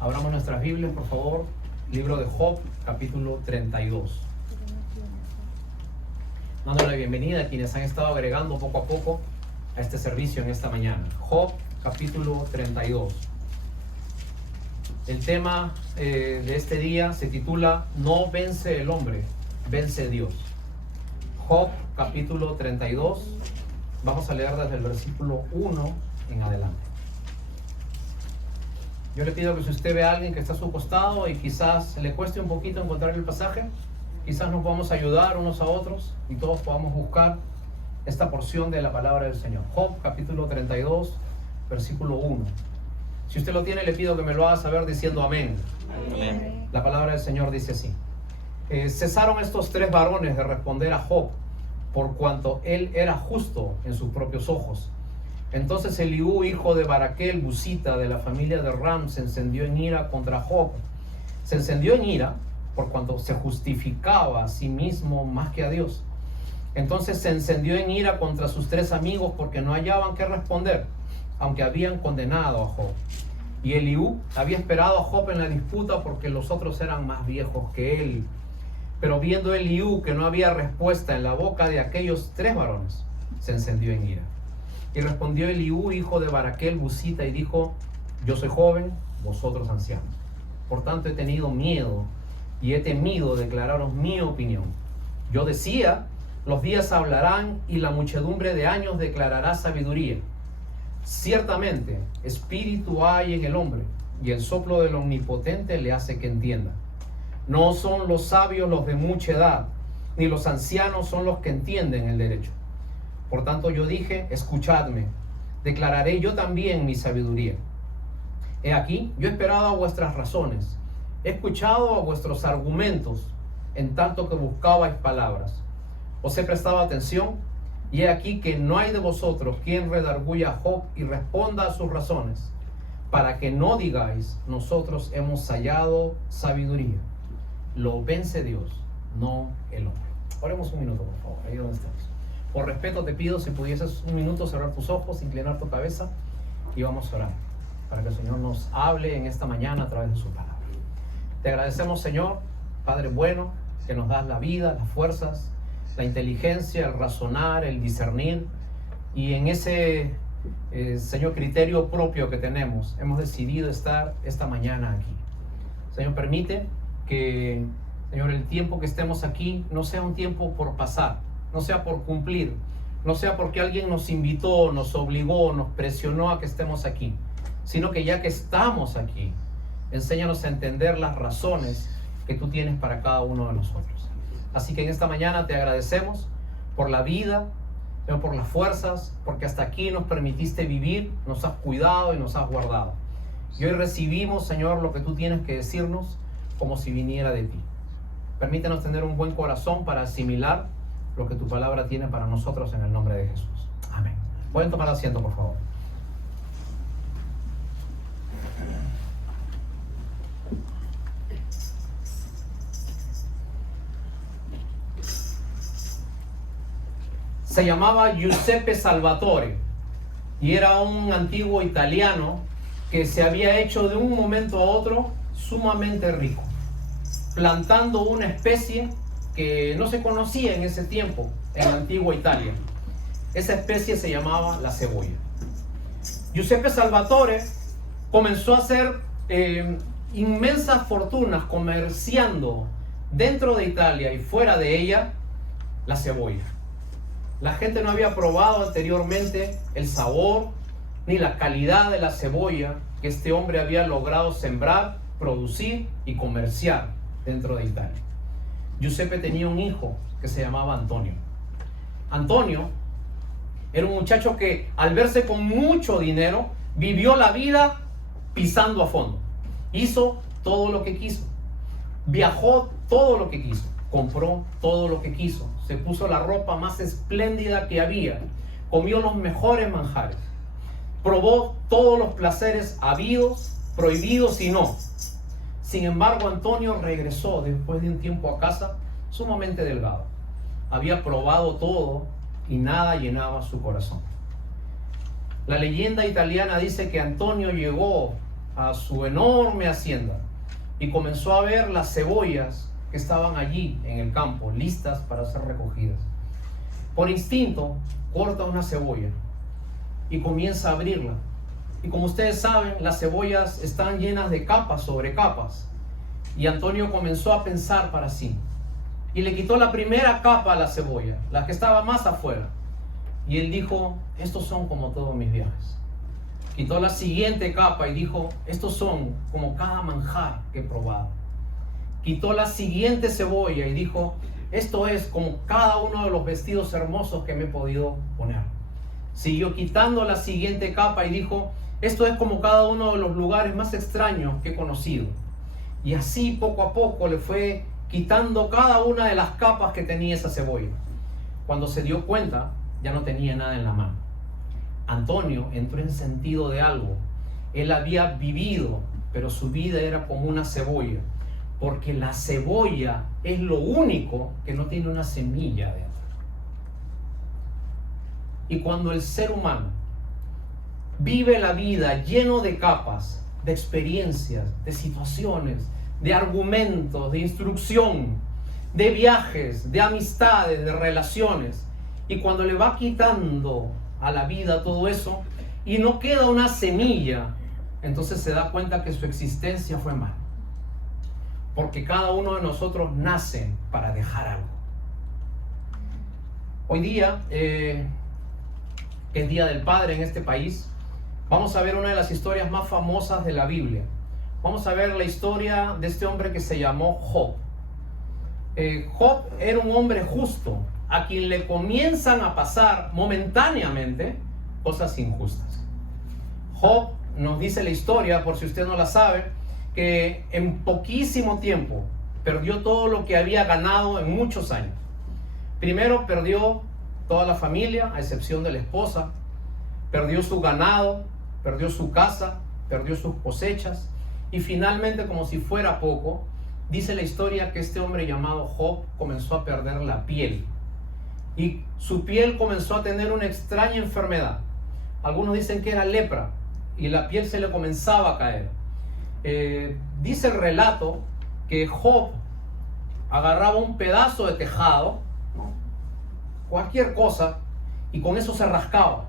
Abramos nuestras Biblias, por favor. Libro de Job, capítulo 32. Dando la bienvenida a quienes han estado agregando poco a poco a este servicio en esta mañana. Job, capítulo 32. El tema de este día se titula No vence el hombre, vence Dios. Job, capítulo 32. Vamos a leer desde el versículo 1 en adelante. Yo le pido que si usted ve a alguien que está a su costado y quizás le cueste un poquito encontrar el pasaje, quizás nos podamos ayudar unos a otros y todos podamos buscar esta porción de la palabra del Señor. Job, capítulo 32, versículo 1. Si usted lo tiene, le pido que me lo haga saber diciendo amén. Amén. La palabra del Señor dice así. Cesaron estos tres varones de responder a Job, por cuanto él era justo en sus propios ojos. Entonces Eliú, hijo de Baraquel, busita de la familia de Ram, se encendió en ira contra Job. Se encendió en ira por cuanto se justificaba a sí mismo más que a Dios. Entonces se encendió en ira contra sus tres amigos porque no hallaban qué responder, aunque habían condenado a Job. Y Eliú había esperado a Job en la disputa porque los otros eran más viejos que él. Pero viendo Eliú que no había respuesta en la boca de aquellos tres varones, se encendió en ira. Y respondió Eliú, hijo de Baraquel, busita, y dijo: yo soy joven, vosotros ancianos. Por tanto he tenido miedo y he temido declararos mi opinión. Yo decía: los días hablarán y la muchedumbre de años declarará sabiduría. Ciertamente, espíritu hay en el hombre, y el soplo del Omnipotente le hace que entienda. No son los sabios los de mucha edad, ni los ancianos son los que entienden el derecho. Por tanto yo dije: escuchadme, declararé yo también mi sabiduría. He aquí, yo he esperado a vuestras razones, he escuchado a vuestros argumentos, en tanto que buscabais palabras. Os he prestado atención, y he aquí que no hay de vosotros quien redarguya a Job y responda a sus razones, para que no digáis: nosotros hemos hallado sabiduría. Lo vence Dios, no el hombre. Oremos un minuto, por favor, ahí donde estamos. Por respeto te pido, si pudieses un minuto cerrar tus ojos, inclinar tu cabeza, y vamos a orar para que el Señor nos hable en esta mañana a través de su palabra. Te agradecemos, Señor, Padre bueno, que nos das la vida, las fuerzas, la inteligencia, el razonar, el discernir, y en ese, Señor, criterio propio que tenemos, hemos decidido estar esta mañana aquí. Señor, permite que, Señor, el tiempo que estemos aquí no sea un tiempo por pasar, no sea por cumplir, no sea porque alguien nos invitó, nos obligó, nos presionó a que estemos aquí, sino que ya que estamos aquí, enséñanos a entender las razones que tú tienes para cada uno de nosotros. Así que en esta mañana te agradecemos por la vida, Señor, por las fuerzas, porque hasta aquí nos permitiste vivir, nos has cuidado y nos has guardado. Y hoy recibimos, Señor, lo que tú tienes que decirnos como si viniera de ti. Permítenos tener un buen corazón para asimilar lo que tu palabra tiene para nosotros en el nombre de Jesús. Amén. Pueden tomar asiento, por favor. Se llamaba Giuseppe Salvatore y era un antiguo italiano que se había hecho de un momento a otro sumamente rico, plantando una especie que no se conocía en ese tiempo en la antigua Italia. Esa especie se llamaba la cebolla. Giuseppe Salvatore comenzó a hacer inmensas fortunas comerciando dentro de Italia y fuera de ella la cebolla. La gente no había probado anteriormente el sabor ni la calidad de la cebolla que este hombre había logrado sembrar, producir y comerciar dentro de Italia. Giuseppe tenía un hijo que se llamaba Antonio. Antonio era un muchacho que, al verse con mucho dinero, vivió la vida pisando a fondo. Hizo todo lo que quiso, viajó todo lo que quiso, compró todo lo que quiso, se puso la ropa más espléndida que había, comió los mejores manjares, probó todos los placeres habidos, prohibidos y no. Sin embargo, Antonio regresó después de un tiempo a casa sumamente delgado. Había probado todo y nada llenaba su corazón. La leyenda italiana dice que Antonio llegó a su enorme hacienda y comenzó a ver las cebollas que estaban allí en el campo, listas para ser recogidas. Por instinto, corta una cebolla y comienza a abrirla. Y como ustedes saben, las cebollas están llenas de capas sobre capas. Y Antonio comenzó a pensar para sí. Y le quitó la primera capa a la cebolla, la que estaba más afuera. Y él dijo, estos son como todos mis viajes. Quitó la siguiente capa y dijo, estos son como cada manjar que he probado. Quitó la siguiente cebolla y dijo, esto es como cada uno de los vestidos hermosos que me he podido poner. Siguió quitando la siguiente capa y dijo, esto es como cada uno de los lugares más extraños que he conocido. Y así poco a poco le fue quitando cada una de las capas que tenía esa cebolla. Cuando se dio cuenta, ya no tenía nada en la mano. Antonio entró en sentido de algo. Él había vivido, pero su vida era como una cebolla, porque la cebolla es lo único que no tiene una semilla dentro. Y cuando el ser humano vive la vida lleno de capas, de experiencias, de situaciones, de argumentos, de instrucción, de viajes, de amistades, de relaciones, y cuando le va quitando a la vida todo eso y no queda una semilla, entonces se da cuenta que su existencia fue mala. Porque cada uno de nosotros nace para dejar algo. Hoy día, que es Día del Padre en este país, vamos a ver una de las historias más famosas de la Biblia. Vamos a ver la historia de este hombre que se llamó Job. Job era un hombre justo, a quien le comienzan a pasar momentáneamente cosas injustas. Job nos dice la historia, por si usted no la sabe, que en poquísimo tiempo perdió todo lo que había ganado en muchos años. Primero perdió toda la familia, a excepción de la esposa, perdió su ganado, perdió su casa, perdió sus cosechas, y finalmente, como si fuera poco, dice la historia que este hombre llamado Job comenzó a perder la piel. Y su piel comenzó a tener una extraña enfermedad. Algunos dicen que era lepra, y la piel se le comenzaba a caer. Dice el relato que Job agarraba un pedazo de tejado, ¿no?, cualquier cosa, y con eso se rascaba,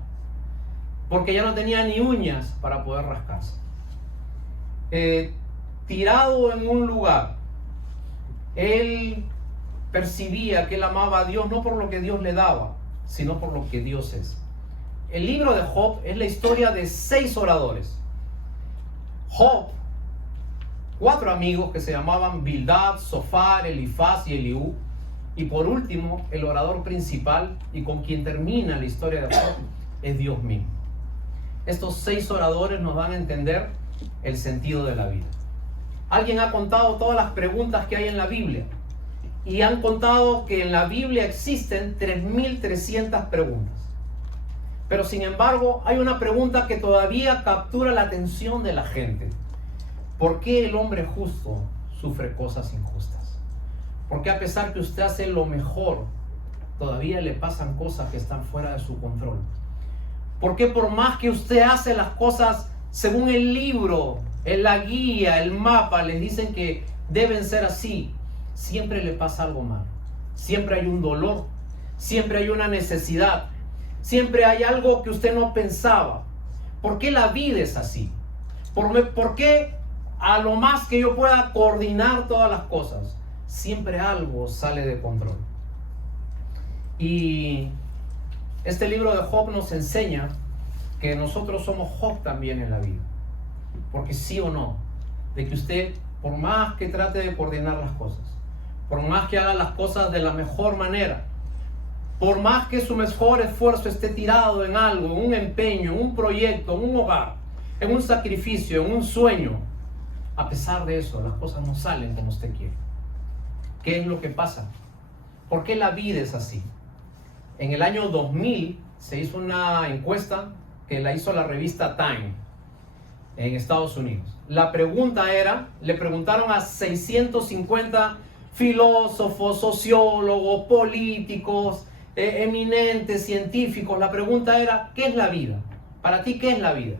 porque ya no tenía ni uñas para poder rascarse. Tirado en un lugar, él percibía que él amaba a Dios no por lo que Dios le daba, sino por lo que Dios es. El libro de Job es la historia de 6 oradores. Job, 4 amigos que se llamaban Bildad, Zofar, Elifaz y Eliú, y por último, el orador principal y con quien termina la historia de Job es Dios mismo. Estos 6 oradores nos dan a entender el sentido de la vida. Alguien ha contado todas las preguntas que hay en la Biblia, y han contado que en la Biblia existen 3.300 preguntas. Pero sin embargo, hay una pregunta que todavía captura la atención de la gente. ¿Por qué el hombre justo sufre cosas injustas? ¿Por qué a pesar que usted hace lo mejor, todavía le pasan cosas que están fuera de su control? ¿Por qué por más que usted hace las cosas según el libro, en la guía, el mapa, les dicen que deben ser así, siempre le pasa algo mal? Siempre hay un dolor, siempre hay una necesidad, siempre hay algo que usted no pensaba. ¿Por qué la vida es así? ¿Por qué a lo más que yo pueda coordinar todas las cosas, siempre algo sale de control? Y este libro de Job nos enseña que nosotros somos Job también en la vida. Porque sí o no, de que usted, por más que trate de coordinar las cosas, por más que haga las cosas de la mejor manera, por más que su mejor esfuerzo esté tirado en algo, en un empeño, en un proyecto, en un hogar, en un sacrificio, en un sueño, a pesar de eso, las cosas no salen como usted quiere. ¿Qué es lo que pasa? ¿Por qué la vida es así? En el año 2000 se hizo una encuesta que la hizo la revista Time en Estados Unidos. La pregunta era, le preguntaron a 650 filósofos, sociólogos, políticos, eminentes, científicos. La pregunta era, ¿qué es la vida? Para ti, ¿qué es la vida?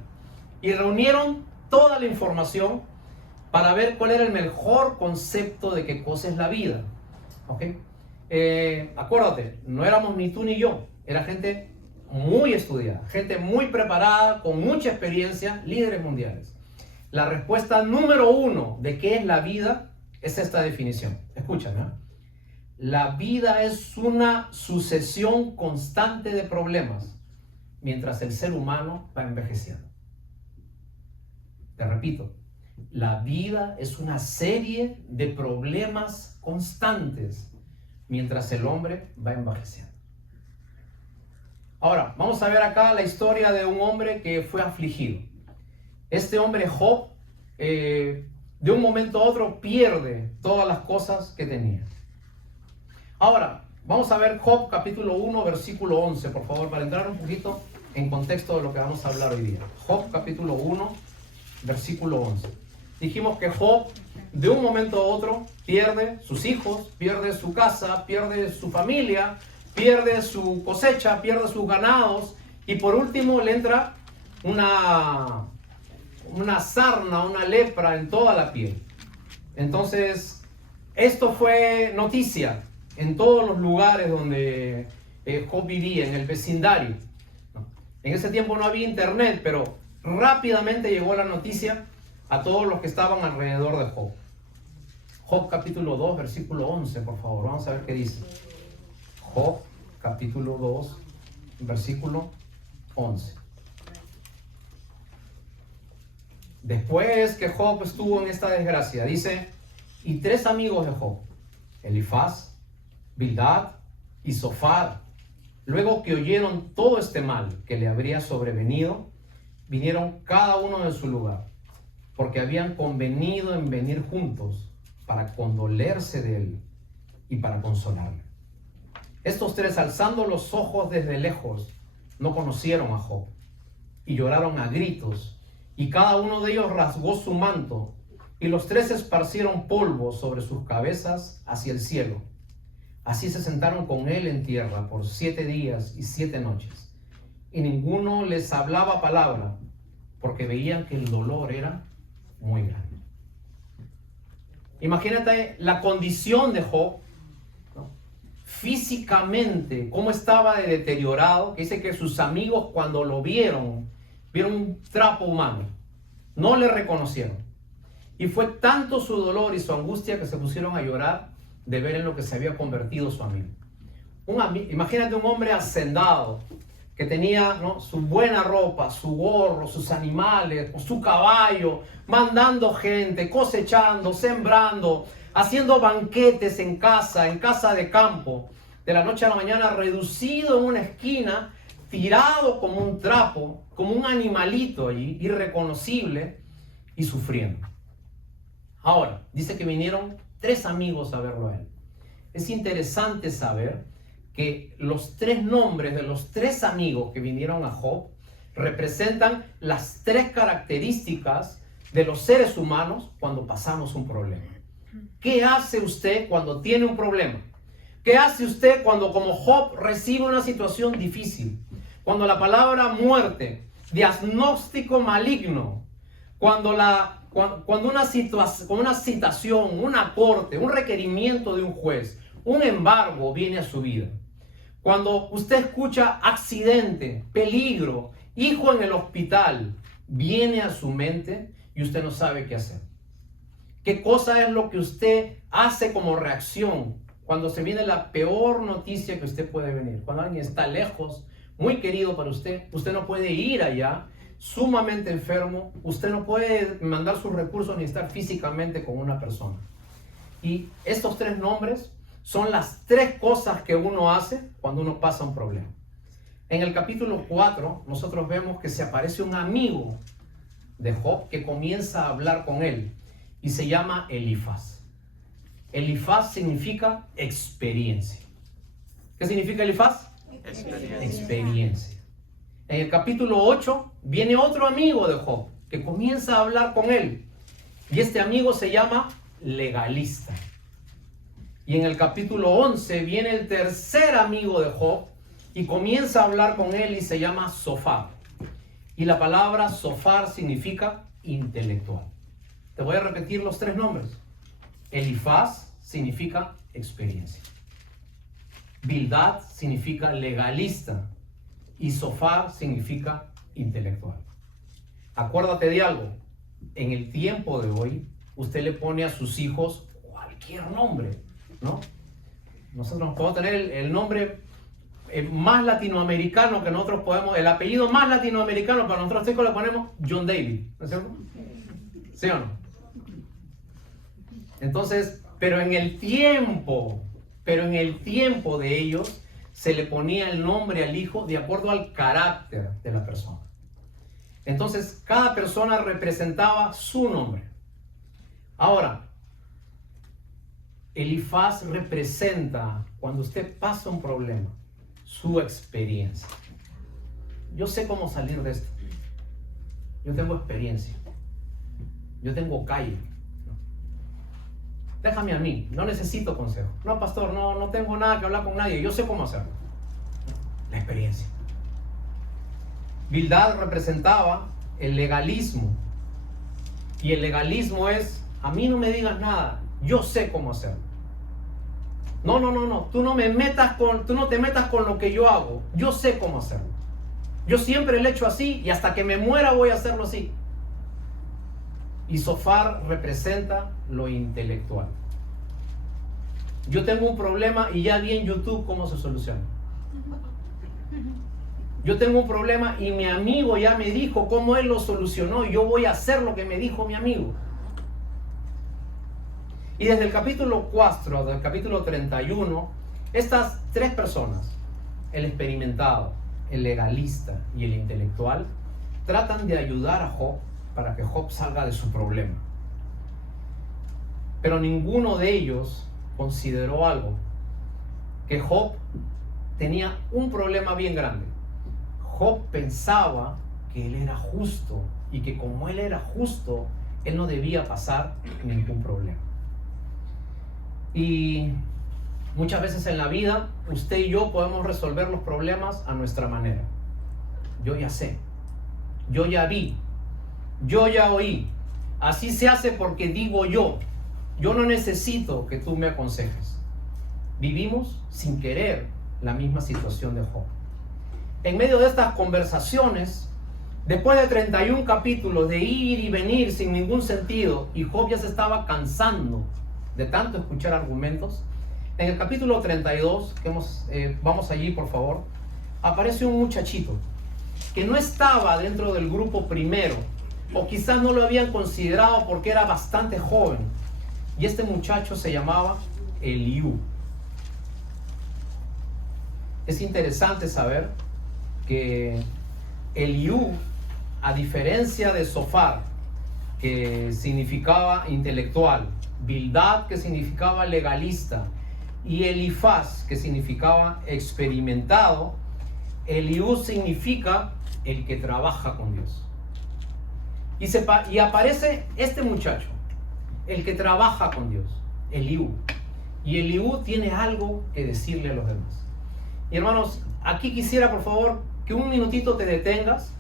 Y reunieron toda la información para ver cuál era el mejor concepto de qué cosa es la vida. ¿Ok? Acuérdate, no éramos ni tú ni yo, era gente muy estudiada, gente muy preparada, con mucha experiencia, líderes mundiales. La respuesta número 1 de qué es la vida es esta definición. Escúchame, ¿eh? La vida es una sucesión constante de problemas mientras el ser humano va envejeciendo. Te repito, la vida es una serie de problemas constantes mientras el hombre va envejeciendo. Ahora, vamos a ver acá la historia de un hombre que fue afligido. Este hombre Job, de un momento a otro, pierde todas las cosas que tenía. Ahora, vamos a ver Job capítulo 1, versículo 11, por favor, para entrar un poquito en contexto de lo que vamos a hablar hoy día. Job capítulo 1, versículo 11. Dijimos que Job, de un momento a otro, pierde sus hijos, pierde su casa, pierde su familia, pierde su cosecha, pierde sus ganados, y por último le entra una sarna, una lepra en toda la piel. Entonces, esto fue noticia en todos los lugares donde Job vivía, en el vecindario. En ese tiempo no había internet, pero rápidamente llegó la noticia a todos los que estaban alrededor de Job. Job capítulo 2, versículo 11, por favor, vamos a ver qué dice. Job capítulo 2, versículo 11. Después que Job estuvo en esta desgracia, dice, y 3 amigos de Job, Elifaz, Bildad y Zofar, luego que oyeron todo este mal que le habría sobrevenido, vinieron cada uno de su lugar, porque habían convenido en venir juntos para condolerse de él y para consolarle. Estos 3, alzando los ojos desde lejos, no conocieron a Job y lloraron a gritos, y cada uno de ellos rasgó su manto, y los 3 esparcieron polvo sobre sus cabezas hacia el cielo. Así se sentaron con él en tierra por 7 días y 7 noches, y ninguno les hablaba palabra, porque veían que el dolor era muy grande. Imagínate la condición de Job, ¿no? Físicamente, cómo estaba de deteriorado, que dice que sus amigos cuando lo vieron un trapo humano, no le reconocieron. Y fue tanto su dolor y su angustia que se pusieron a llorar de ver en lo que se había convertido su amigo. Imagínate un hombre hacendado, que tenía, ¿no?, su buena ropa, su gorro, sus animales, su caballo, mandando gente, cosechando, sembrando, haciendo banquetes en casa de campo, de la noche a la mañana reducido en una esquina, tirado como un trapo, como un animalito allí, irreconocible, y sufriendo. Ahora, dice que vinieron 3 amigos a verlo a él. Es interesante saber que los 3 nombres de los 3 amigos que vinieron a Job representan las 3 características de los seres humanos cuando pasamos un problema. ¿Qué hace usted cuando tiene un problema? ¿Qué hace usted cuando, como Job, recibe una situación difícil? Cuando la palabra muerte, diagnóstico maligno, cuando una citación, una corte, un requerimiento de un juez, un embargo viene a su vida. Cuando usted escucha accidente, peligro, hijo en el hospital, viene a su mente y usted no sabe qué hacer. ¿Qué cosa es lo que usted hace como reacción cuando se viene la peor noticia que usted puede venir? Cuando alguien está lejos, muy querido para usted, usted no puede ir allá, sumamente enfermo, usted no puede mandar sus recursos ni estar físicamente con una persona. Y estos 3 nombres son las 3 cosas que uno hace cuando uno pasa un problema. En el capítulo 4, nosotros vemos que se aparece un amigo de Job que comienza a hablar con él y se llama Elifaz. Elifaz significa experiencia. ¿Qué significa Elifaz? Experiencia. En el capítulo 8 viene otro amigo de Job que comienza a hablar con él y este amigo se llama legalista. Y en el capítulo 11 viene el tercer amigo de Job y comienza a hablar con él y se llama Zofar. Y la palabra Zofar significa intelectual. Te voy a repetir los tres nombres. Elifaz significa experiencia. Bildad significa legalista. Y Zofar significa intelectual. Acuérdate de algo. En el tiempo de hoy, usted le pone a sus hijos cualquier nombre, ¿no? Nosotros podemos tener el nombre más latinoamericano que nosotros podemos, el apellido más latinoamericano para nuestros hijos le ponemos John David, ¿no es cierto? ¿Sí o no? Entonces, pero en el tiempo de ellos se le ponía el nombre al hijo de acuerdo al carácter de la persona. Entonces, cada persona representaba su nombre. Ahora, Elifaz representa, cuando usted pasa un problema, su experiencia. Yo sé cómo salir de esto. Yo tengo experiencia. Yo tengo calle. Déjame a mí, no necesito consejo. No, pastor, no tengo nada que hablar con nadie. Yo sé cómo hacerlo. La experiencia. Bildad representaba el legalismo. Y el legalismo es, a mí no me digas nada, yo sé cómo hacerlo. No, tú no te metas con lo que yo hago, yo sé cómo hacerlo. Yo siempre lo he hecho así y hasta que me muera voy a hacerlo así. Y Zofar representa lo intelectual. Yo tengo un problema y ya vi en YouTube cómo se soluciona. Yo tengo un problema y mi amigo ya me dijo cómo él lo solucionó y yo voy a hacer lo que me dijo mi amigo. Y desde el capítulo 4, del capítulo 31, estas tres personas, el experimentado, el legalista y el intelectual, tratan de ayudar a Job para que Job salga de su problema. Pero ninguno de ellos consideró algo, que Job tenía un problema bien grande. Job pensaba que él era justo y que como él era justo, él no debía pasar ningún problema. Y muchas veces en la vida, usted y yo podemos resolver los problemas a nuestra manera. Yo ya sé, yo ya vi, yo ya oí. Así se hace porque digo yo. Yo no necesito que tú me aconsejes. Vivimos sin querer la misma situación de Job. En medio de estas conversaciones, después de 31 capítulos de ir y venir sin ningún sentido, y Job ya se estaba cansando de tanto escuchar argumentos, en el capítulo 32, vamos allí por favor, aparece un muchachito que no estaba dentro del grupo primero, o quizás no lo habían considerado porque era bastante joven, y este muchacho se llamaba Eliú. Es interesante saber que Eliú, a diferencia de Zofar, que significaba intelectual, Bildad, que significaba legalista, y Elifaz, que significaba experimentado, Eliú significa el que trabaja con Dios. Y aparece este muchacho, el que trabaja con Dios, Eliú. Y Eliú tiene algo que decirle a los demás. Y hermanos, aquí quisiera por favor que un minutito te detengas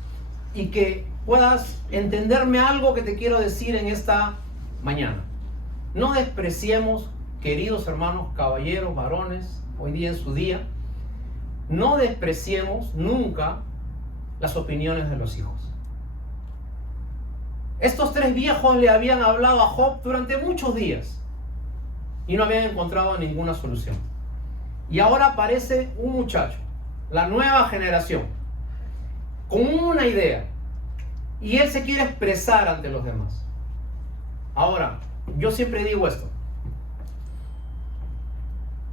y que puedas entenderme algo que te quiero decir en esta mañana. No despreciemos, queridos hermanos, caballeros, varones, hoy día en su día, no despreciemos nunca las opiniones de los hijos. Estos tres viejos le habían hablado a Job durante muchos días y no habían encontrado ninguna solución. Y ahora aparece un muchacho, la nueva generación, con una idea, y él se quiere expresar ante los demás. Ahora, yo siempre digo esto: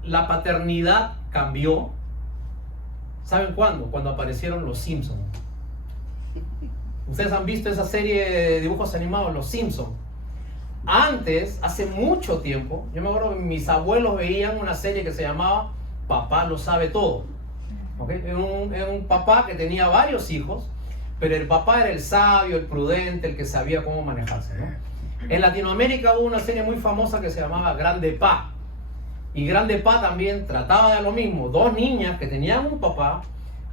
la paternidad cambió. ¿Saben cuándo? Cuando aparecieron los Simpsons. Ustedes han visto esa serie de dibujos animados, Los Simpsons. Antes, hace mucho tiempo, yo me acuerdo que mis abuelos veían una serie que se llamaba Papá lo sabe todo. ¿Okay? Era un papá que tenía varios hijos, pero el papá era el sabio, el prudente, el que sabía cómo manejarse, ¿no? En Latinoamérica hubo una serie muy famosa que se llamaba Grande Pa. Y Grande Pa también trataba de lo mismo. Dos niñas que tenían un papá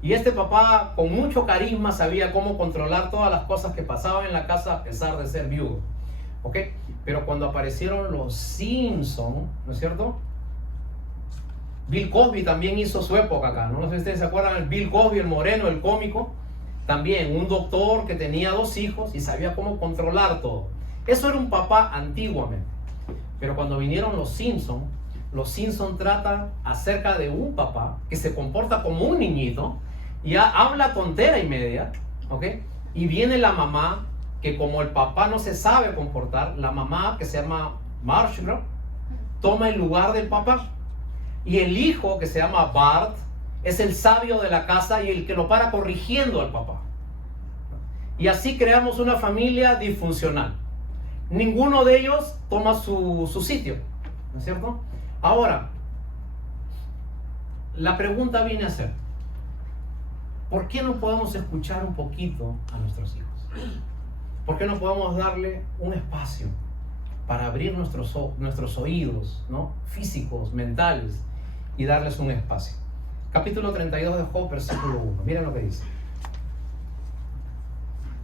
Y este papá con mucho carisma sabía cómo controlar todas las cosas que pasaban en la casa a pesar de ser viudo. ¿Ok? Pero cuando aparecieron los Simpson, ¿no es cierto? Bill Cosby también hizo su época acá, ¿no? No sé si ustedes se acuerdan, Bill Cosby, el moreno, el cómico. También un doctor que tenía 2 hijos y sabía cómo controlar todo. Eso era un papá antiguamente. Pero cuando vinieron los Simpson tratan acerca de un papá que se comporta como un niñito y habla tontera y media, ¿ok? Y viene la mamá que, como el papá no se sabe comportar, la mamá, que se llama Marshall, toma el lugar del papá. Y el hijo, que se llama Bart, es el sabio de la casa y el que lo para corrigiendo al papá. Y así creamos una familia disfuncional. Ninguno de ellos toma su sitio, ¿no es cierto? Ahora, la pregunta viene a ser, ¿por qué no podemos escuchar un poquito a nuestros hijos? ¿Por qué no podemos darle un espacio para abrir nuestros oídos, ¿no? Físicos, mentales, y darles un espacio? Capítulo 32 de Job, versículo 1. Miren lo que dice.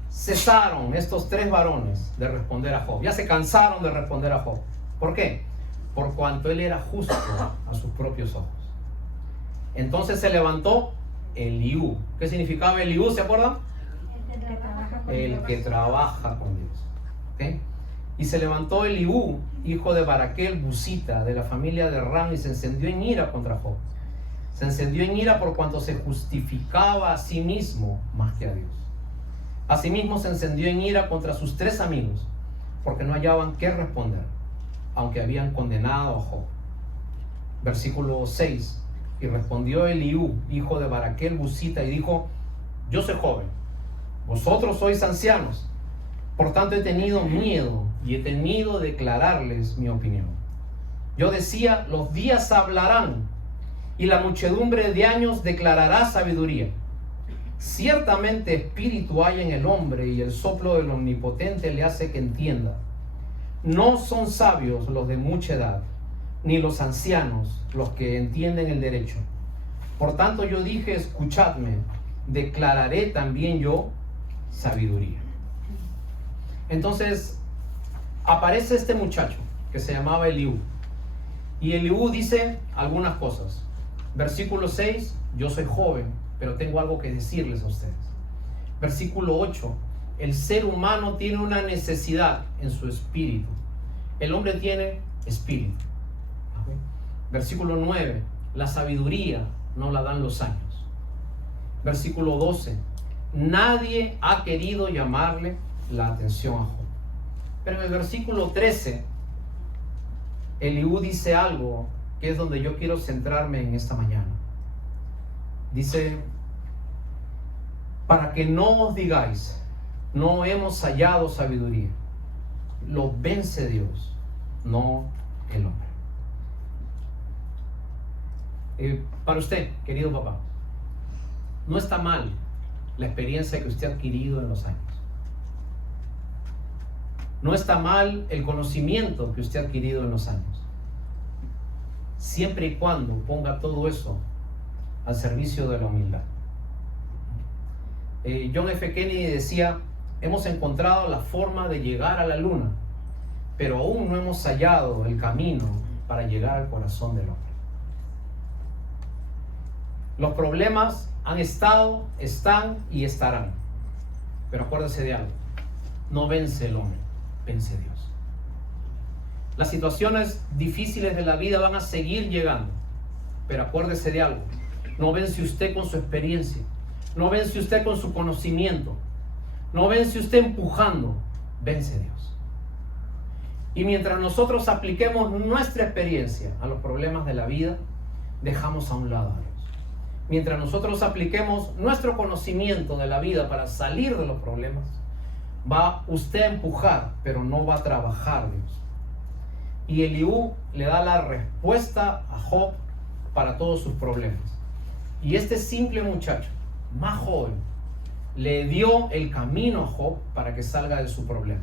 Cesaron estos 3 varones de responder a Job. Ya se cansaron de responder a Job. ¿Por qué? Por cuanto él era justo a sus propios ojos. Entonces se levantó Eliú. ¿Qué significaba Eliú? ¿Se acuerdan? El que trabaja con Dios. ¿Okay? Y se levantó Eliú, hijo de Baraquel Busita, de la familia de Ram, y se encendió en ira contra Job. Se encendió en ira por cuanto se justificaba a sí mismo más que a Dios. Asimismo se encendió en ira contra sus 3 amigos, porque no hallaban qué responder, aunque habían condenado a Job. Versículo 6. Y respondió Eliú, hijo de Baraquel Busita, y dijo: yo soy joven, vosotros sois ancianos, por tanto he tenido miedo y he temido declararles mi opinión. Yo decía: los días hablarán, y la muchedumbre de años declarará sabiduría. Ciertamente espíritu hay en el hombre, y el soplo del Omnipotente le hace que entienda. No son sabios los de mucha edad, ni los ancianos los que entienden el derecho. Por tanto yo dije: escuchadme, declararé también yo sabiduría. Entonces aparece este muchacho que se llamaba Eliú, y Eliú dice algunas cosas. Versículo 6, yo soy joven, pero tengo algo que decirles a ustedes. Versículo 8, el ser humano tiene una necesidad en su espíritu. El hombre tiene espíritu. Versículo 9, la sabiduría no la dan los años. Versículo 12, nadie ha querido llamarle la atención a Job. Pero en el versículo 13, Eliú dice algo que es donde yo quiero centrarme en esta mañana. Dice: para que no os digáis, no hemos hallado sabiduría. Lo vence Dios, no el hombre. Para usted, querido papá, no está mal la experiencia que usted ha adquirido en los años. No está mal el conocimiento que usted ha adquirido en los años, siempre y cuando ponga todo eso al servicio de la humildad. John F. Kennedy decía: hemos encontrado la forma de llegar a la luna, pero aún no hemos hallado el camino para llegar al corazón del hombre. Los problemas han estado, están y estarán, pero acuérdese de algo: no vence el hombre, vence Dios. Las situaciones difíciles de la vida van a seguir llegando, pero acuérdese de algo: no vence usted con su experiencia, no vence usted con su conocimiento, no vence usted empujando, vence Dios. Y mientras nosotros apliquemos nuestra experiencia a los problemas de la vida, dejamos a un lado a Dios. Mientras nosotros apliquemos nuestro conocimiento de la vida para salir de los problemas, va usted a empujar, pero no va a trabajar Dios. Y Eliú le da la respuesta a Job para todos sus problemas. Y este simple muchacho, más joven, le dio el camino a Job para que salga de su problema.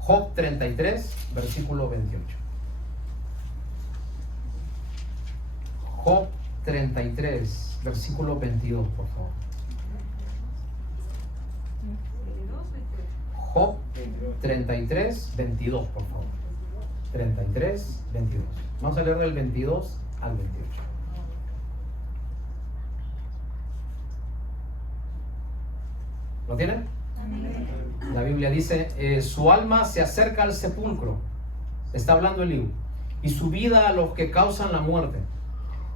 Job 33, versículo 28. Job 33, versículo 22, por favor. Job 33, 22, por favor. 33, 22. Vamos a leer del 22 al 28. ¿Lo tienen? La Biblia dice, su alma se acerca al sepulcro. Está hablando Eliú. Y su vida a los que causan la muerte.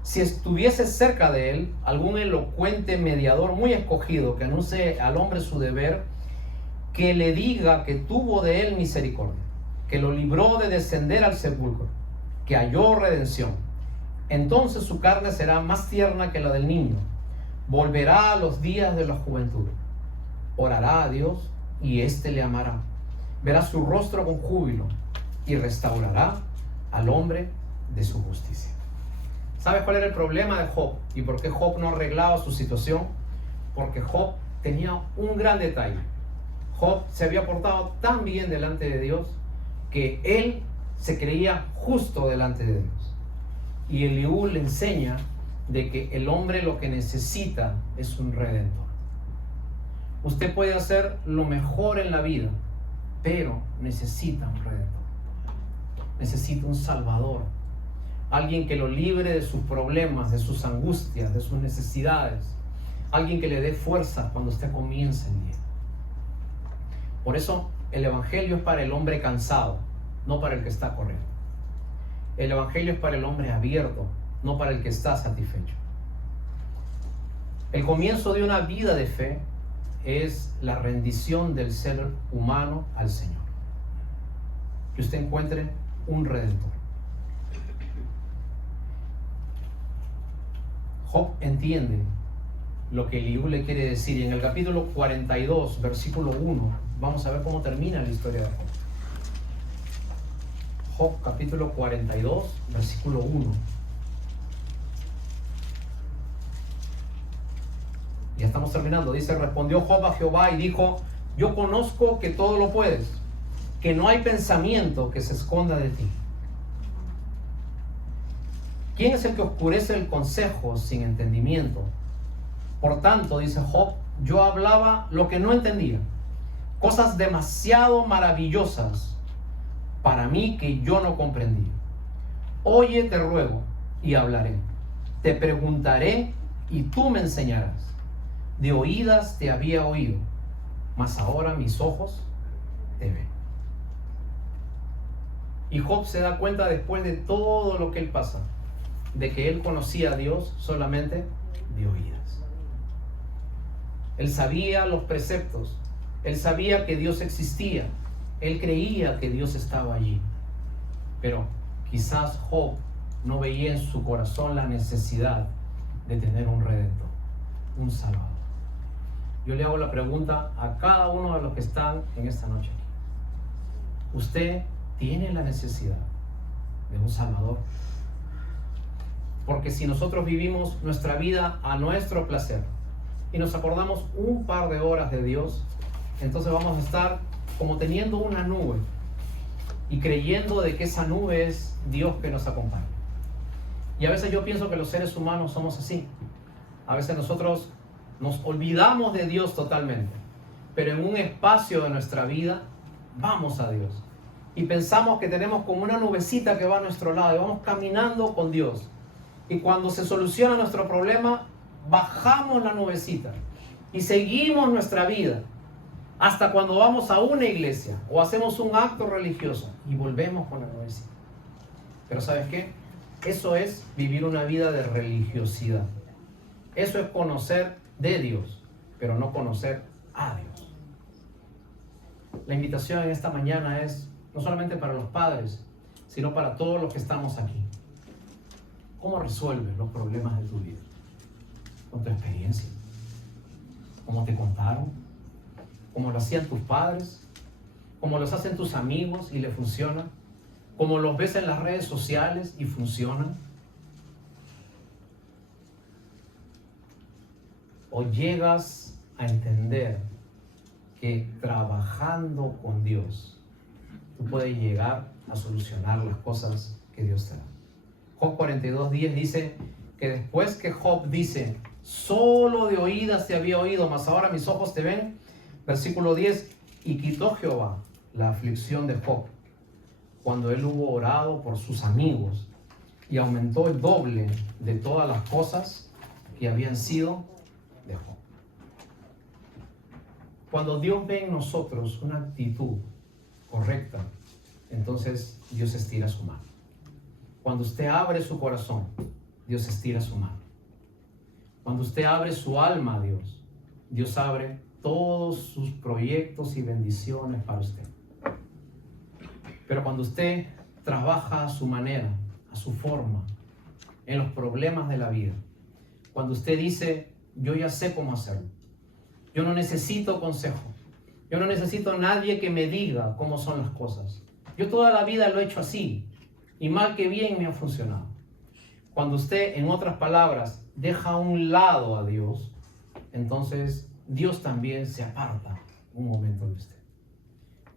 Si estuviese cerca de él algún elocuente mediador muy escogido que anuncie al hombre su deber, que le diga que tuvo de él misericordia, que lo libró de descender al sepulcro, que halló redención, entonces su carne será más tierna que la del niño, volverá a los días de la juventud, orará a Dios y éste le amará, verá su rostro con júbilo y restaurará al hombre de su justicia. ¿Sabes cuál era el problema de Job? ¿Y por qué Job no arreglaba su situación? Porque Job tenía un gran detalle. Job se había portado tan bien delante de Dios que él se creía justo delante de Dios. Y Eliú le enseña de que el hombre lo que necesita es un redentor. Usted puede hacer lo mejor en la vida, pero necesita un redentor. Necesita un salvador. Alguien que lo libre de sus problemas, de sus angustias, de sus necesidades. Alguien que le dé fuerza cuando usted comience el día. Por eso el evangelio es para el hombre cansado, no para el que está corriendo. El evangelio es para el hombre abierto, no para el que está satisfecho. El comienzo de una vida de fe es la rendición del ser humano al Señor. Que usted encuentre un redentor. Job entiende lo que Eliú le quiere decir, y en el capítulo 42, versículo 1, vamos a ver cómo termina la historia de Job. Job capítulo 42, versículo 1. Ya estamos terminando. Dice, respondió Job a Jehová y dijo, yo conozco que todo lo puedes, que no hay pensamiento que se esconda de ti. ¿Quién es el que oscurece el consejo sin entendimiento? Por tanto, dice Job, yo hablaba lo que no entendía, cosas demasiado maravillosas para mí que yo no comprendía. Oye, te ruego, y hablaré. Te preguntaré, y tú me enseñarás. De oídas te había oído, mas ahora mis ojos te ven. Y Job se da cuenta después de todo lo que él pasa, de que él conocía a Dios solamente de oídas. Él sabía los preceptos, él sabía que Dios existía, él creía que Dios estaba allí. Pero quizás Job no veía en su corazón la necesidad de tener un redentor, un salvador. Yo le hago la pregunta a cada uno de los que están en esta noche aquí. ¿Usted tiene la necesidad de un salvador? Porque si nosotros vivimos nuestra vida a nuestro placer y nos acordamos un par de horas de Dios, entonces vamos a estar como teniendo una nube y creyendo de que esa nube es Dios que nos acompaña. Y a veces yo pienso que los seres humanos somos así. A veces nosotros nos olvidamos de Dios totalmente, pero en un espacio de nuestra vida vamos a Dios y pensamos que tenemos como una nubecita que va a nuestro lado y vamos caminando con Dios. Y cuando se soluciona nuestro problema, bajamos la nubecita y seguimos nuestra vida hasta cuando vamos a una iglesia o hacemos un acto religioso y volvemos con la nubecita. Pero ¿sabes qué? Eso es vivir una vida de religiosidad. Eso es conocer de Dios, pero no conocer a Dios. La invitación en esta mañana es no solamente para los padres, sino para todos los que estamos aquí. ¿Cómo resuelves los problemas de tu vida? Con tu experiencia. ¿Cómo te contaron? ¿Cómo lo hacían tus padres? ¿Cómo los hacen tus amigos y le funciona? ¿Cómo los ves en las redes sociales y funcionan? ¿O llegas a entender que trabajando con Dios tú puedes llegar a solucionar las cosas que Dios te da? Job 42:10 dice, que después que Job dice, solo de oídas te había oído, mas ahora mis ojos te ven, versículo 10, y quitó Jehová la aflicción de Job, cuando él hubo orado por sus amigos, y aumentó el doble de todas las cosas que habían sido de Job. Cuando Dios ve en nosotros una actitud correcta, entonces Dios estira su mano. Cuando usted abre su corazón, Dios estira su mano. Cuando usted abre su alma a Dios, Dios abre todos sus proyectos y bendiciones para usted. Pero cuando usted trabaja a su manera, a su forma, en los problemas de la vida, cuando usted dice, yo ya sé cómo hacerlo, yo no necesito consejo, yo no necesito a nadie que me diga cómo son las cosas, yo toda la vida lo he hecho así, y mal que bien me ha funcionado. Cuando usted, en otras palabras, deja a un lado a Dios, entonces Dios también se aparta un momento de usted.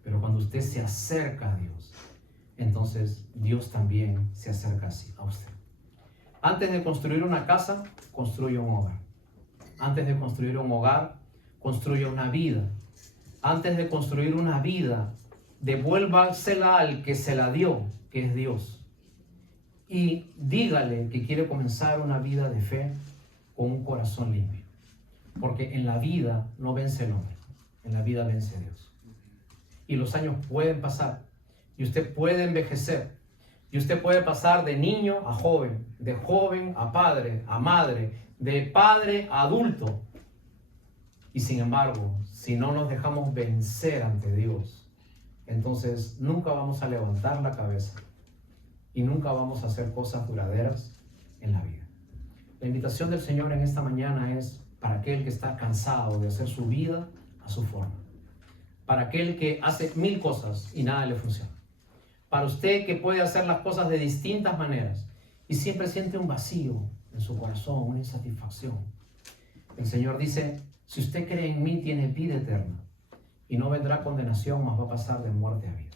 Pero cuando usted se acerca a Dios, entonces Dios también se acerca así a usted. Antes de construir una casa, construye un hogar. Antes de construir un hogar, construye una vida. Antes de construir una vida, devuélvasela al que se la dio, que es Dios. Y dígale que quiere comenzar una vida de fe con un corazón limpio. Porque en la vida no vence el hombre, en la vida vence Dios. Y los años pueden pasar, y usted puede envejecer, y usted puede pasar de niño a joven, de joven a padre, a madre, de padre a adulto. Y sin embargo, si no nos dejamos vencer ante Dios, entonces nunca vamos a levantar la cabeza y nunca vamos a hacer cosas duraderas en la vida. La invitación del Señor en esta mañana es para aquel que está cansado de hacer su vida a su forma, para aquel que hace 1000 cosas y nada le funciona, para usted que puede hacer las cosas de distintas maneras y siempre siente un vacío en su corazón, una insatisfacción. El Señor dice, si usted cree en mí, tiene vida eterna y no vendrá condenación, mas va a pasar de muerte a vida.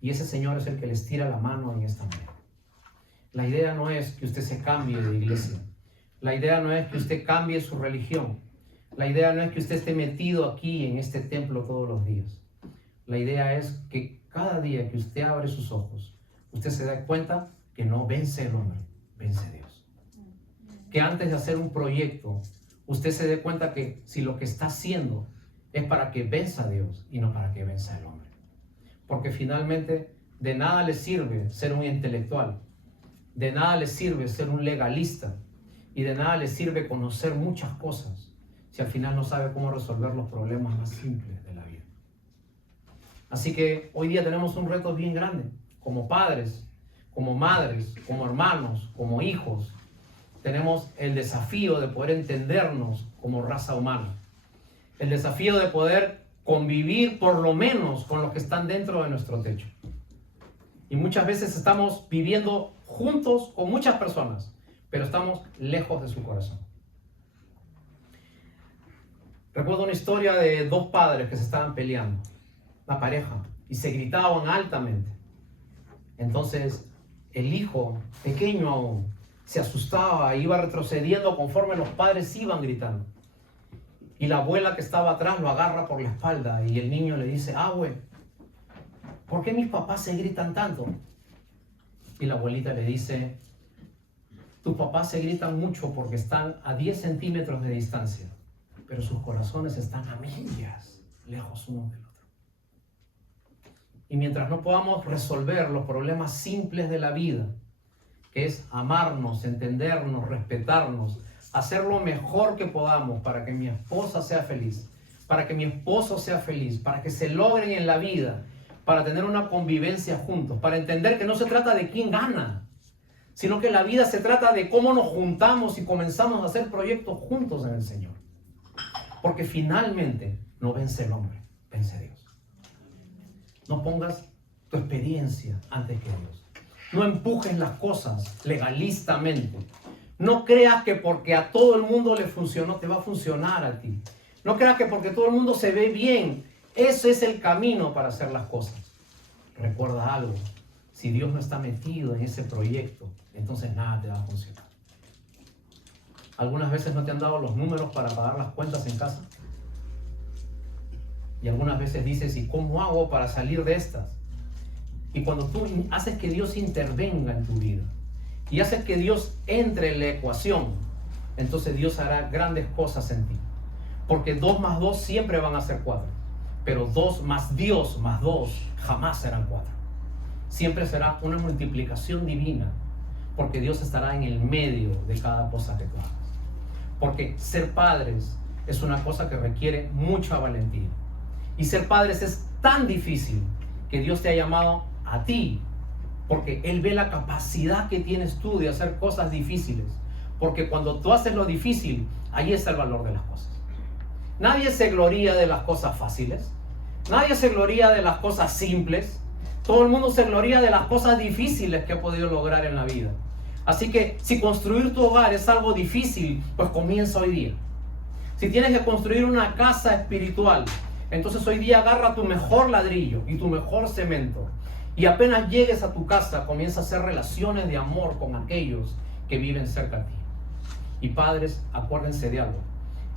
Y ese Señor es el que les tira la mano en esta manera. La idea no es que usted se cambie de iglesia. La idea no es que usted cambie su religión. La idea no es que usted esté metido aquí en este templo todos los días. La idea es que cada día que usted abre sus ojos, usted se da cuenta que no vence el hombre, vence Dios. Que antes de hacer un proyecto, usted se dé cuenta que si lo que está haciendo es para que venza a Dios y no para que venza el hombre. Porque finalmente de nada le sirve ser un intelectual, de nada le sirve ser un legalista y de nada le sirve conocer muchas cosas si al final no sabe cómo resolver los problemas más simples de la vida. Así que hoy día tenemos un reto bien grande, como padres, como madres, como hermanos, como hijos. Tenemos el desafío de poder entendernos como raza humana, el desafío de poder convivir por lo menos con los que están dentro de nuestro techo. Y muchas veces estamos viviendo juntos con muchas personas, pero estamos lejos de su corazón. Recuerdo una historia de 2 padres que se estaban peleando, una pareja, y se gritaban altamente. Entonces el hijo, pequeño aún, se asustaba e iba retrocediendo conforme los padres iban gritando. Y la abuela que estaba atrás lo agarra por la espalda y el niño le dice, güey, ¿por qué mis papás se gritan tanto? Y la abuelita le dice, tus papás se gritan mucho porque están a 10 centímetros de distancia, pero sus corazones están a millas lejos uno del otro. Y mientras no podamos resolver los problemas simples de la vida, que es amarnos, entendernos, respetarnos, hacer lo mejor que podamos para que mi esposa sea feliz, para que mi esposo sea feliz, para que se logren en la vida, para tener una convivencia juntos, para entender que no se trata de quién gana, sino que la vida se trata de cómo nos juntamos y comenzamos a hacer proyectos juntos en el Señor. Porque finalmente no vence el hombre, vence Dios. No pongas tu experiencia antes que Dios. No empujes las cosas legalistamente. No creas que porque a todo el mundo le funcionó, te va a funcionar a ti. No creas que porque todo el mundo se ve bien, ese es el camino para hacer las cosas. Recuerda algo, si Dios no está metido en ese proyecto, entonces nada te va a funcionar. ¿Algunas veces no te han dado los números para pagar las cuentas en casa? Y algunas veces dices, ¿y cómo hago para salir de estas? Y cuando tú haces que Dios intervenga en tu vida y haces que Dios entre en la ecuación, entonces Dios hará grandes cosas en ti. Porque 2 más 2 siempre van a ser 4. Pero 2 más Dios más 2 jamás serán 4. Siempre será una multiplicación divina. Porque Dios estará en el medio de cada cosa que tú hagas. Porque ser padres es una cosa que requiere mucha valentía. Y ser padres es tan difícil que Dios te ha llamado a ti. Porque Él ve la capacidad que tienes tú de hacer cosas difíciles. Porque cuando tú haces lo difícil, ahí está el valor de las cosas. Nadie se gloría de las cosas fáciles. Nadie se gloría de las cosas simples. Todo el mundo se gloría de las cosas difíciles que ha podido lograr en la vida. Así que si construir tu hogar es algo difícil, pues comienza hoy día. Si tienes que construir una casa espiritual, entonces hoy día agarra tu mejor ladrillo y tu mejor cemento. Y apenas llegues a tu casa, comienza a hacer relaciones de amor con aquellos que viven cerca de ti. Y padres, acuérdense de algo.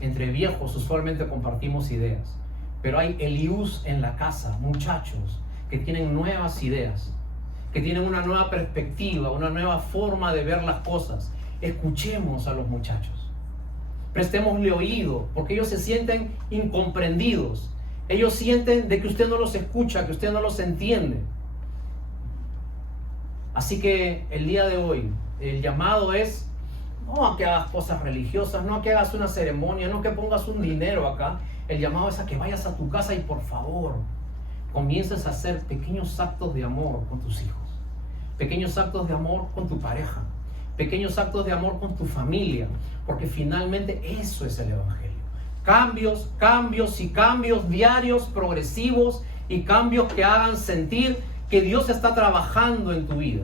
Entre viejos usualmente compartimos ideas, pero hay Eliús en la casa, muchachos que tienen nuevas ideas, que tienen una nueva perspectiva, una nueva forma de ver las cosas. Escuchemos a los muchachos, prestémosle oído, porque ellos se sienten incomprendidos, ellos sienten de que usted no los escucha, que usted no los entiende. Así que el día de hoy, el llamado es no a que hagas cosas religiosas, no a que hagas una ceremonia, no a que pongas un dinero acá. El llamado es a que vayas a tu casa y por favor comiences a hacer pequeños actos de amor con tus hijos, pequeños actos de amor con tu pareja, pequeños actos de amor con tu familia, porque finalmente eso es el Evangelio. Cambios y cambios diarios, progresivos, y cambios que hagan sentir que Dios está trabajando en tu vida.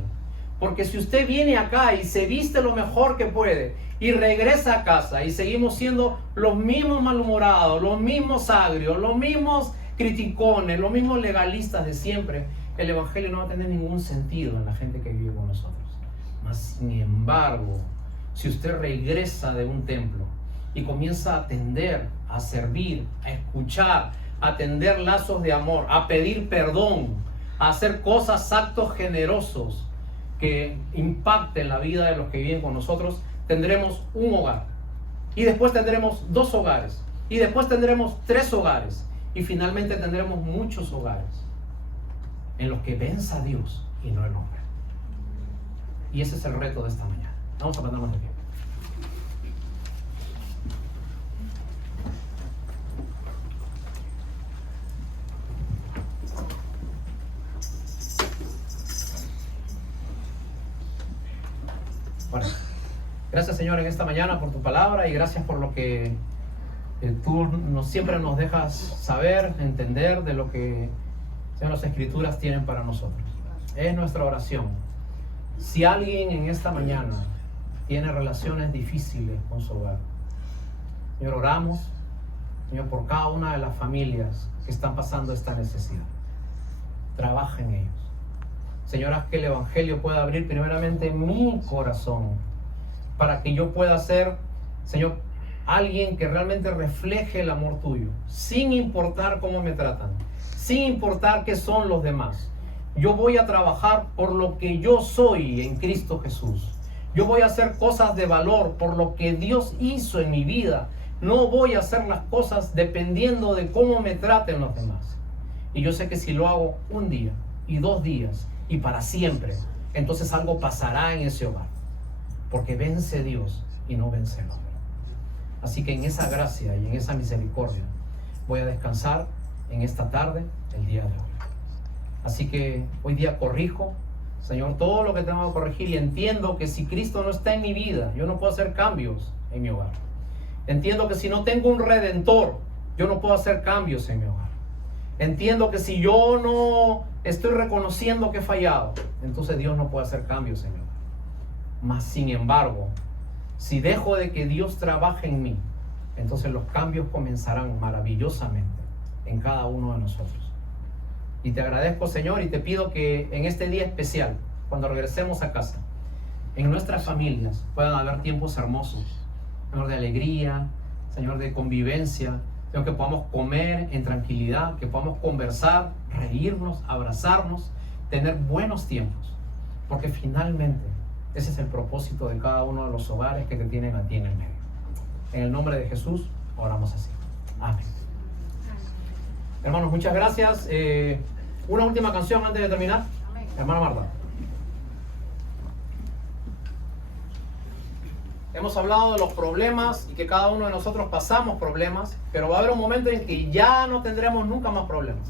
Porque si usted viene acá y se viste lo mejor que puede y regresa a casa y seguimos siendo los mismos malhumorados, los mismos agrios, los mismos criticones, los mismos legalistas de siempre, el Evangelio no va a tener ningún sentido en la gente que vive con nosotros. Mas, sin embargo, si usted regresa de un templo y comienza a atender, a servir, a escuchar, a tender lazos de amor, a pedir perdón, a hacer cosas, actos generosos, que impacten la vida de los que viven con nosotros, tendremos un hogar. Y después tendremos 2 hogares. Y después tendremos 3 hogares. Y finalmente tendremos muchos hogares en los que venza a Dios y no el hombre. Y ese es el reto de esta mañana. Vamos a ponernos de pie. Bueno, gracias Señor en esta mañana por tu palabra y gracias por lo que tú siempre nos dejas saber, entender de lo que Señor, las Escrituras tienen para nosotros. Es nuestra oración. Si alguien en esta mañana tiene relaciones difíciles con su hogar, Señor, oramos, Señor, por cada una de las familias que están pasando esta necesidad. Trabaja en ellos. Señor, haz que el Evangelio pueda abrir primeramente mi corazón para que yo pueda ser, Señor, alguien que realmente refleje el amor tuyo, sin importar cómo me tratan, sin importar qué son los demás. Yo voy a trabajar por lo que yo soy en Cristo Jesús. Yo voy a hacer cosas de valor por lo que Dios hizo en mi vida. No voy a hacer las cosas dependiendo de cómo me traten los demás. Y yo sé que si lo hago un día y 2 días y para siempre, entonces algo pasará en ese hogar, porque vence Dios y no vence el hombre. Así que en esa gracia y en esa misericordia voy a descansar en esta tarde, el día de hoy. Así que hoy día corrijo, Señor, todo lo que tengo que corregir, y entiendo que si Cristo no está en mi vida, yo no puedo hacer cambios en mi hogar. Entiendo que si no tengo un redentor, yo no puedo hacer cambios en mi hogar. Entiendo que si yo no estoy reconociendo que he fallado, entonces Dios no puede hacer cambios en mi hogar. Mas sin embargo, si dejo de que Dios trabaje en mí, entonces los cambios comenzarán maravillosamente en cada uno de nosotros. Y te agradezco, Señor, y te pido que en este día especial, cuando regresemos a casa, en nuestras familias puedan haber tiempos hermosos, Señor, de alegría, Señor, de convivencia, Señor, que podamos comer en tranquilidad, que podamos conversar, reírnos, abrazarnos, tener buenos tiempos, porque finalmente ese es el propósito de cada uno de los hogares que te tienen a ti en el medio. En el nombre de Jesús oramos así. Amén. Hermanos, muchas gracias. Una última canción antes de terminar. Hermana Marta. Hemos hablado de los problemas y que cada uno de nosotros pasamos problemas, pero va a haber un momento en que ya no tendremos nunca más problemas.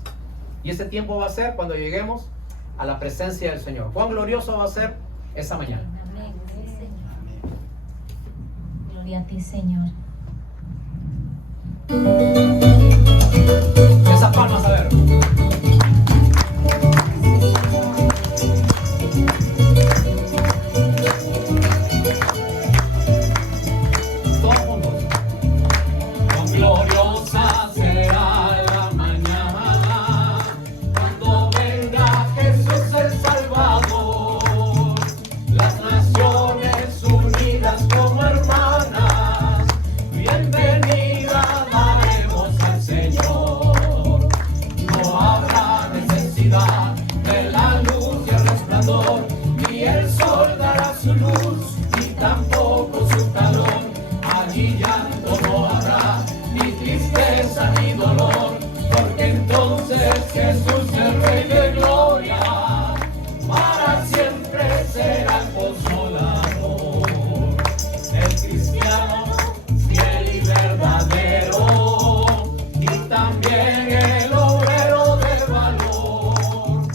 Y ese tiempo va a ser cuando lleguemos a la presencia del Señor. Cuán glorioso va a ser esa mañana. Amén. Gloria a ti, Señor. Esas palmas, a ver. Todos juntos. Cuán gloriosa será la mañana cuando venga Jesús el Salvador. Las naciones unidas como hermanas, bienvenida daremos al Señor. No habrá necesidad de la luz y el resplandor, ni el sol dará su luz, ni tampoco su calor. Allí llanto no habrá, ni tristeza ni dolor, porque entonces Jesús, el Rey de Gloria, para siempre será el consolador. El cristiano fiel y verdadero, y también el obrero de valor,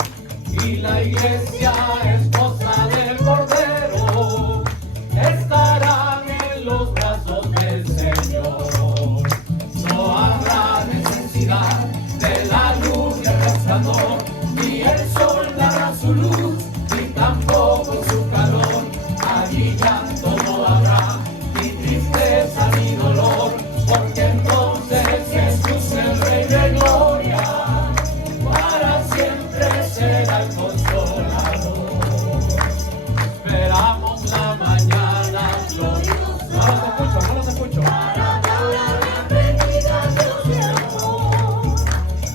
y la iglesia esposa del Cordero, estarán en los brazos del Señor. No habrá necesidad de la luz y el resplandor, ni el sol dará su luz, ni tampoco su calor. Allí llanto no habrá, ni tristeza ni dolor, porque entonces Jesús, el Rey de Gloria, para siempre será el consolador. Esperamos la mañana gloriosa. No los escucho.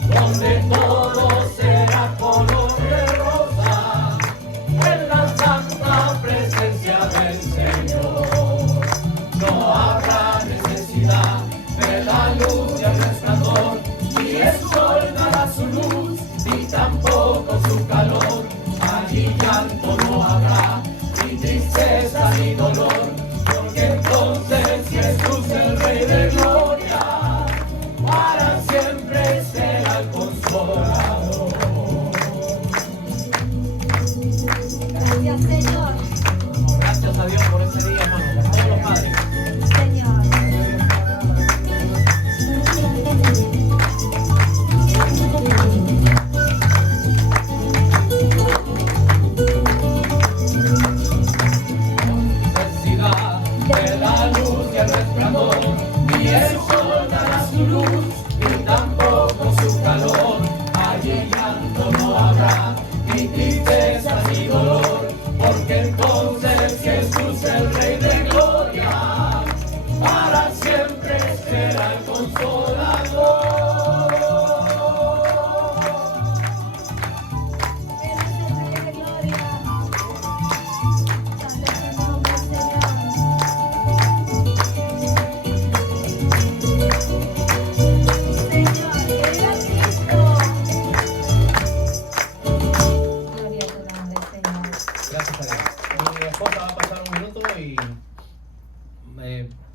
Donde todo será color de rosa, en la santa presencia del Señor. No habrá necesidad de la luz y el resplandor, ni el sol dará su luz, ni tampoco su calor. Allí llanto no habrá, ni tristeza ni dolor, porque entonces Jesús, el Rey de Gloria, para siempre será el consolador. Gracias, Señor. Gracias a Dios por ese día, hermano, por todos los padres. Señor. Necesidad de la luz y el resplandor, ni el sol dará su luz, ni tampoco su calor. Allí llanto no habrá, ni tristeza ni dolor, porque entonces Jesús, el Rey de Gloria, para siempre será el consolador. Gracias a Dios. Mi esposa va a pasar un minuto y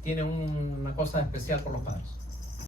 tiene una cosa especial por los padres.